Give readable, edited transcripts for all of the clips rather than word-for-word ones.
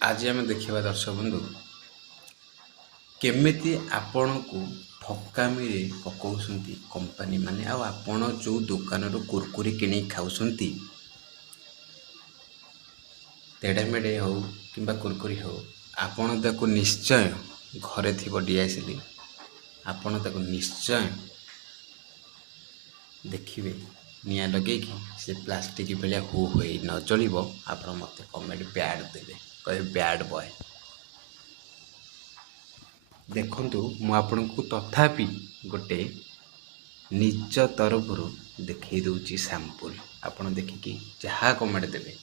आज आम देखा दर्शक बंधु केमिति आपणକୁ ठकामीरे पकाउछन्ति कंपनी माने आ आपण जो दुकान रो कुरकुरी किणी खाउछन्ति तेढ़ामेढ़े हो किंबा कुरकुरी हो आपण ताको निश्चय घरे थिबो डीआईएसएल आपण ताको निश्चय देखिए निया लगे कि से प्लास्टिक बेलिया हु न चलो आप मत कमेंट बैड देवे कहे बैड बॉय देखंतु मु आपन को तथापि गोटे निज तरफ देखई दूची सैंपल आपन देखिकी जहाँ कमेंट देवे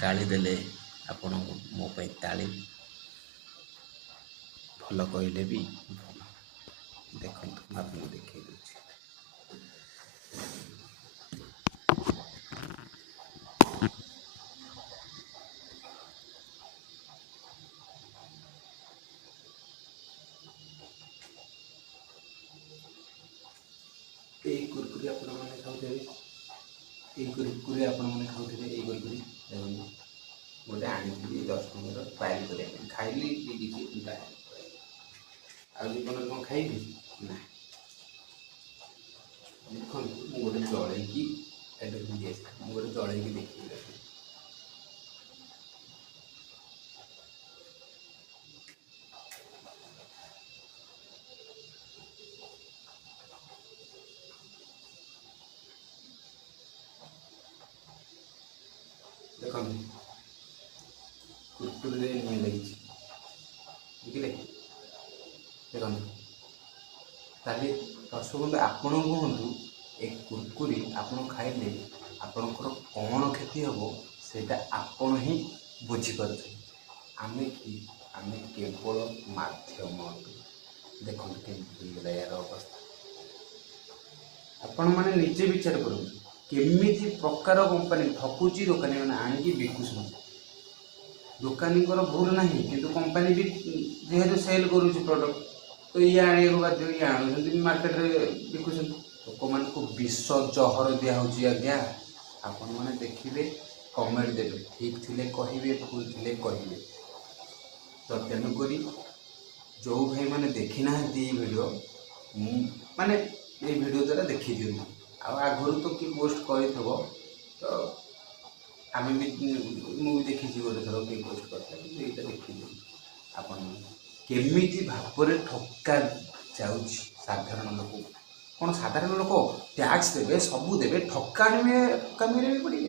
गाली देले आपण मो पे ताली भल कहले भी भल देखंतु मु आपन देखई दूची कुरकुरी आपण मैंने खाऊे कुरकुरी आपण मैंने खाऊे कुरकुरी गोटे आनी 10 टकर ट्राएल कर खाइली आजीवन कौन खाइबी ना देखो गोटे जलैकी गोटे जलैकी देखिए देखो कुरकुरी नहीं लगी देखिले देखो ताली दर्शक बंधु आपण कहतु ए कुरकुरी आपण खाइले आपणकर कौन क्षति हम सेटा आपण ही बुझीपार आमे कि आमे केवल माध्यम देखो के यार अवस्था आपण मैंने निजे विचार करूँ केमिति प्रकार कंपनी ठकुची दुकानी मैंने आनिकी बिकुसन दुकानी भूल ना कि कंपनी भी जेहेतु सेल करुच्ची प्रोडक्ट तो ये आने बाध्य ये आणुंट मार्केट में बिकुन लोक मान विष जहर दिहूँ आज्ञा आपण मैंने देखिए कमेंट देवे ठीक थे कहे भूल थे कहे तो तेणुक जो भाई मैंने देखी ना वीडियो माने ये वीडियो द्वारा देखी दिखाँ आगुरी तो किए पोस्ट कर तो आम भी मुझे देखी गोटे थर किए पोस्ट करता देखी आपण केमिति भाव ठका जाऊँच साधारण लोक कौन साधारण लोक टैक्स देवे सबू देवे ठकामी भी पड़े।